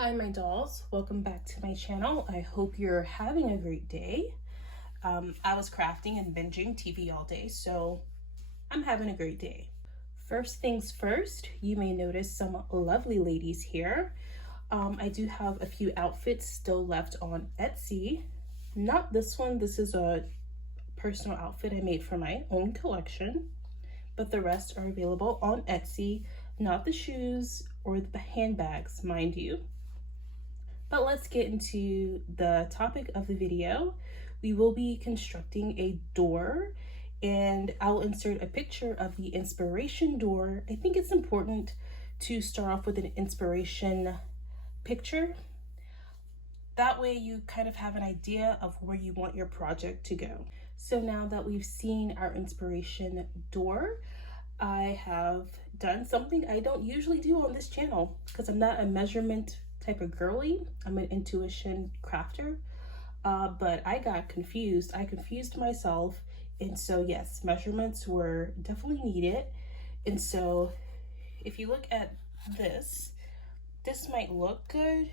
Hi my dolls, welcome back to my channel. I hope you're having a great day. I was crafting and binging TV all day, so I'm having a great day. First things first, you may notice some lovely ladies here. I do have a few outfits still left on Etsy. Not this one, this is a personal outfit I made for my own collection, but the rest are available on Etsy, not the shoes or the handbags, mind you. But let's get into the topic of the video. We will be constructing a door, and I'll insert a picture of the inspiration door. I think it's important to start off with an inspiration picture. That way you kind of have an idea of where you want your project to go. So now that we've seen our inspiration door, I have done something I don't usually do on this channel because I'm not a measurement type of girly. I'm an intuition crafter, but I got confused. I confused myself, and so yes, measurements were definitely needed. And so if you look at this might look good,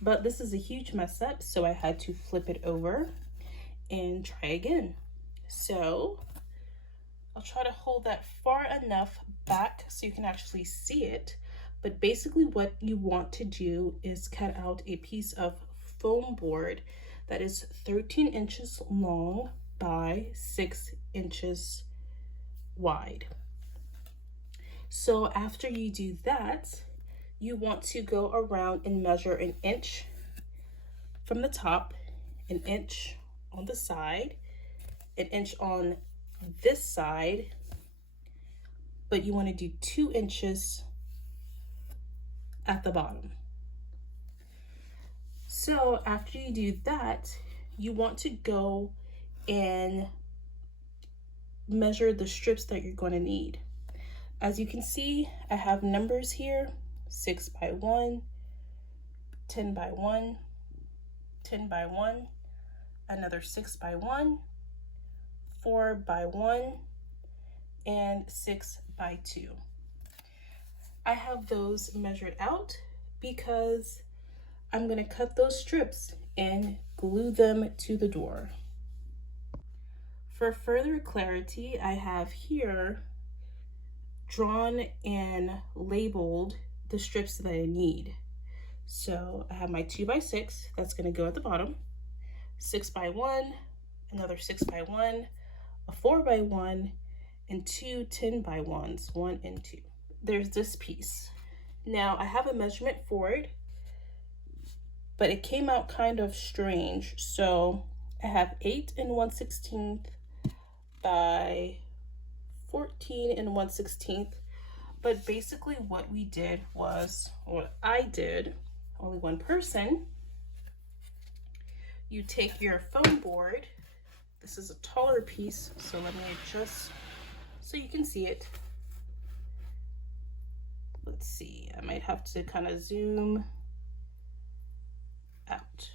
but this is a huge mess up, so I had to flip it over and try again. So I'll try to hold that far enough back so you can actually see it. But basically what you want to do is cut out a piece of foam board that is 13 inches long by 6 inches wide. So after you do that, you want to go around and measure an inch from the top, an inch on the side, an inch on this side, but you want to do 2 inches at the bottom. So after you do that, you want to go and measure the strips that you're going to need. As you can see, I have numbers here: 6 by 1, 10 by 1, 10 by 1, another 6 by 1, 4 by 1, and 6 by 2. I have those measured out because I'm going to cut those strips and glue them to the door. For further clarity, I have here drawn and labeled the strips that I need. So I have my 2 by 6 that's going to go at the bottom, 6 by 1, another 6 by 1, a 4 by 1, and 2 10 by 1s, 1 and 2. There's this piece. Now I have a measurement for it, but it came out kind of strange. So I have 8 and 1/16 by 14 and 1/16. But basically what we did was, what I did, only one person, you take your foam board. This is a taller piece, so let me adjust so you can see it. Let's see, I might have to kind of zoom out.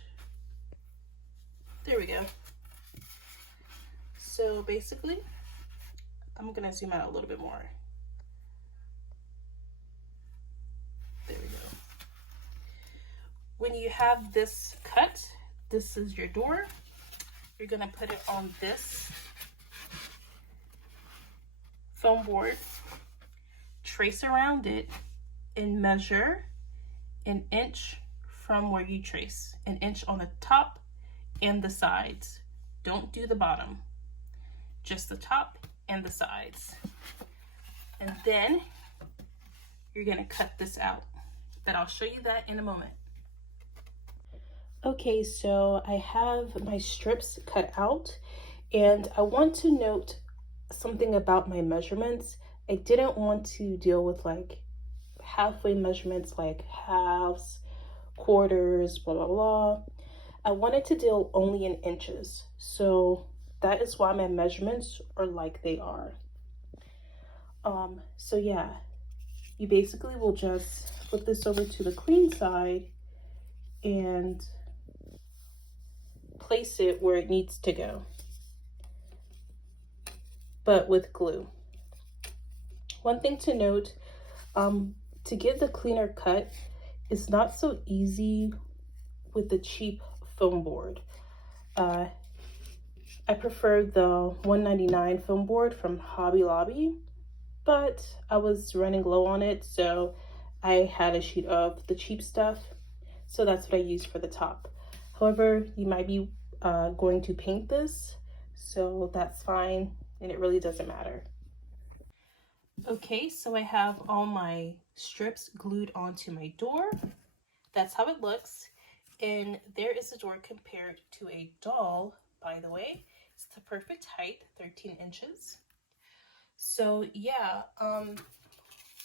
There we go. So basically, I'm gonna zoom out a little bit more. There we go. When you have this cut, this is your door. You're gonna put it on this foam board, trace around it, and measure an inch from where you trace, an inch on the top and the sides. Don't do the bottom, just the top and the sides. And then you're gonna cut this out, but I'll show you that in a moment. Okay, so I have my strips cut out, and I want to note something about my measurements. I didn't want to deal with like halfway measurements, like halves, quarters, blah, blah, blah. I wanted to deal only in inches. So that is why my measurements are like they are. So yeah, you basically will just flip this over to the clean side and place it where it needs to go, but with glue. One thing to note, to give the cleaner cut, It's not so easy with the cheap foam board. I prefer the $1.99 foam board from Hobby Lobby, but I was running low on it, so I had a sheet of the cheap stuff, so that's what I used for the top. However, you might be going to paint this, so that's fine, and it really doesn't matter. Okay, so I have all my strips glued onto my door. That's how it looks. And there is the door compared to a doll, by the way. It's the perfect height, 13 inches. So yeah,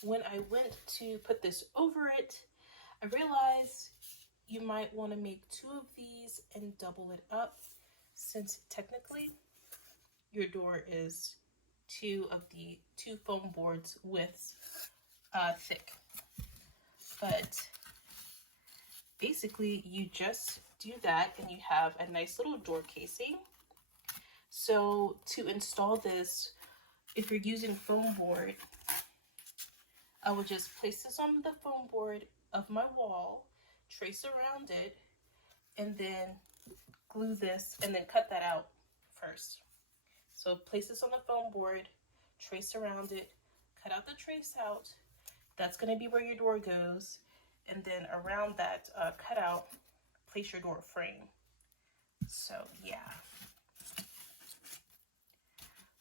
when I went to put this over it, I realized you might want to make 2 of these and double it up, since technically your door is 2 foam boards widths thick. But basically you just do that and you have a nice little door casing. So to install this, if you're using foam board, I will just place this on the foam board of my wall, trace around it, and then glue this and then cut that out first. So place this on the foam board, trace around it, cut out the trace out. That's going to be where your door goes. And then around that cutout, place your door frame. So yeah.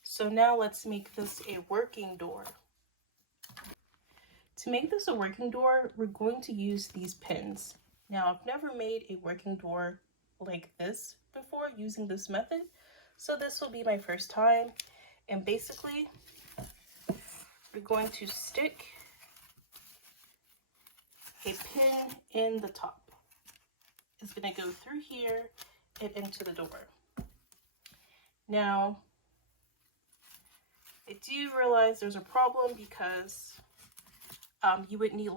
So now let's make this a working door. To make this a working door, we're going to use these pins. Now, I've never made a working door like this before using this method, so this will be my first time. And basically, we're going to stick a pin in the top. It's going to go through here and into the door. Now, I do realize there's a problem because you would need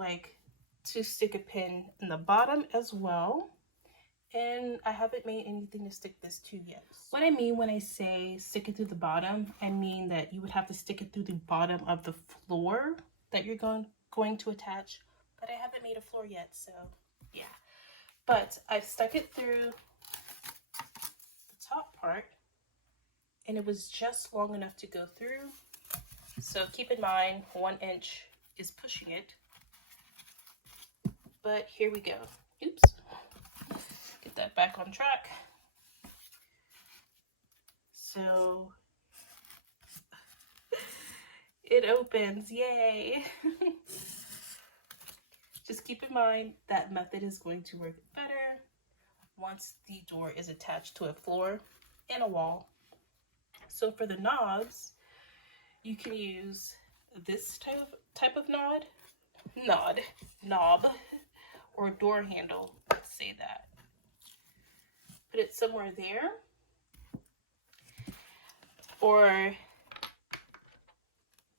to stick a pin in the bottom as well. And I haven't made anything to stick this to yet. What I mean when I say stick it through the bottom, I mean that you would have to stick it through the bottom of the floor that you're going to attach. But I haven't made a floor yet, so yeah. But I've stuck it through the top part, and it was just long enough to go through. So keep in mind, 1 inch is pushing it. But here we go. Oops. Get that back on track. So it opens, yay. Just keep in mind that method is going to work better once the door is attached to a floor and a wall. So for the knobs, you can use this type of knob, or door handle, let's say that. Put it somewhere there. Or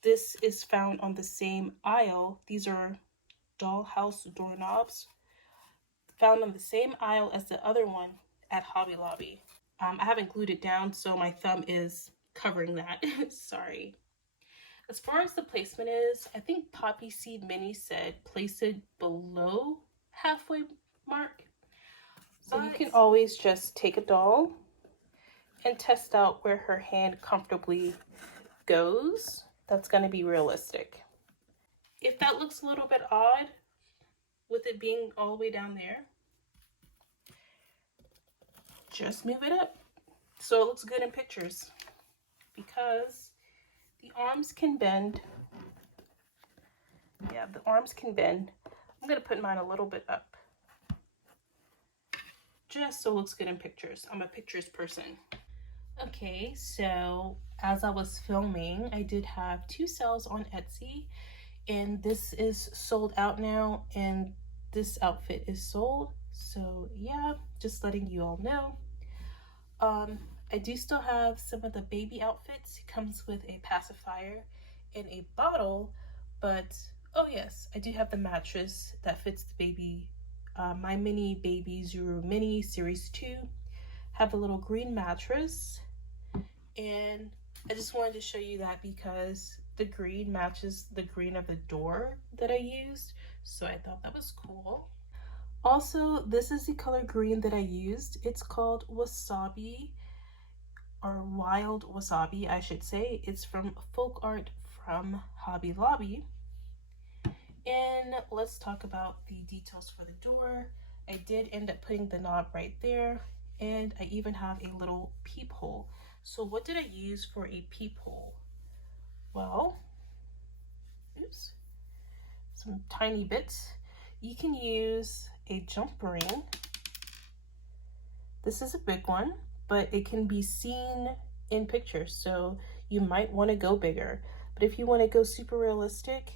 this is found on the same aisle. These are Dollhouse doorknobs, found on the same aisle as the other one at Hobby Lobby. I haven't glued it down, so my thumb is covering that. Sorry. As far as the placement is, I think Poppy Seed Mini said place it below halfway mark. So you can always just take a doll and test out where her hand comfortably goes. That's going to be realistic. If that looks a little bit odd with it being all the way down there, just move it up so it looks good in pictures, because the arms can bend. Yeah, the arms can bend. I'm going to put mine a little bit up just so it looks good in pictures. I'm a pictures person. Okay, so as I was filming, I did have 2 sales on Etsy, and this is sold out now, and this outfit is sold. So yeah, just letting you all know. I do still have some of the baby outfits. It comes with a pacifier and a bottle, but oh yes, I do have the mattress that fits the baby, my mini baby Zuru Mini Series 2. Have a little green mattress, and I just wanted to show you that because the green matches the green of the door that I used, so I thought that was cool. Also, this is the color green that I used. It's called Wasabi, or Wild Wasabi, I should say. It's from Folk Art from Hobby Lobby. And let's talk about the details for the door. I did end up putting the knob right there, and I even have a little peephole. So what did I use for a peephole? Well, oops, some tiny bits. You can use a jump ring. This is a big one, but it can be seen in pictures, so you might want to go bigger. But if you want to go super realistic,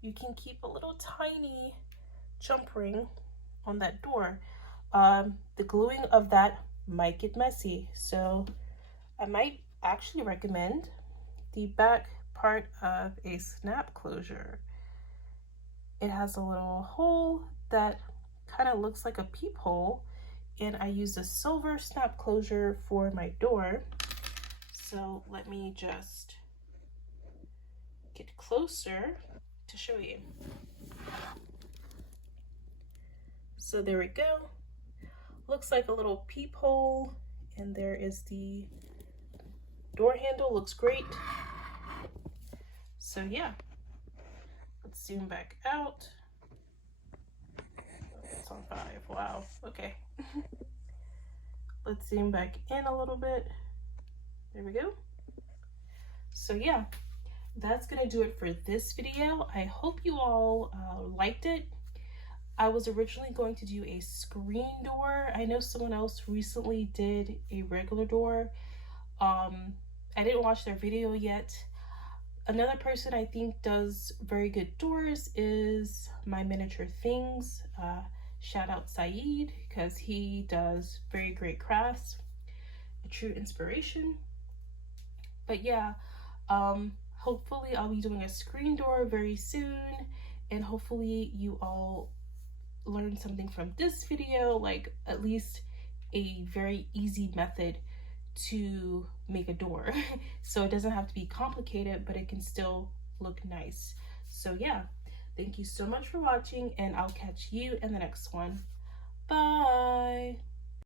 you can keep a little tiny jump ring on that door. The gluing of that might get messy, so I might actually recommend the back part of a snap closure. It has a little hole that kind of looks like a peephole, and I used a silver snap closure for my door. So let me just get closer to show you. So there we go. Looks like a little peephole, and there is the door handle. Looks great. So yeah, let's zoom back out. It's on 5. Wow. Okay. Let's zoom back in a little bit. There we go. So yeah, that's gonna do it for this video. I hope you all liked it. I was originally going to do a screen door. I know someone else recently did a regular door. I didn't watch their video yet. Another person I think does very good doors is My Miniature Things. Shout out Saeed, because he does very great crafts. A true inspiration. But yeah, hopefully I'll be doing a screen door very soon, and hopefully you all learn something from this video, like at least a very easy method to make a door. So it doesn't have to be complicated, but it can still look nice. So yeah, thank you so much for watching, and I'll catch you in the next one. Bye.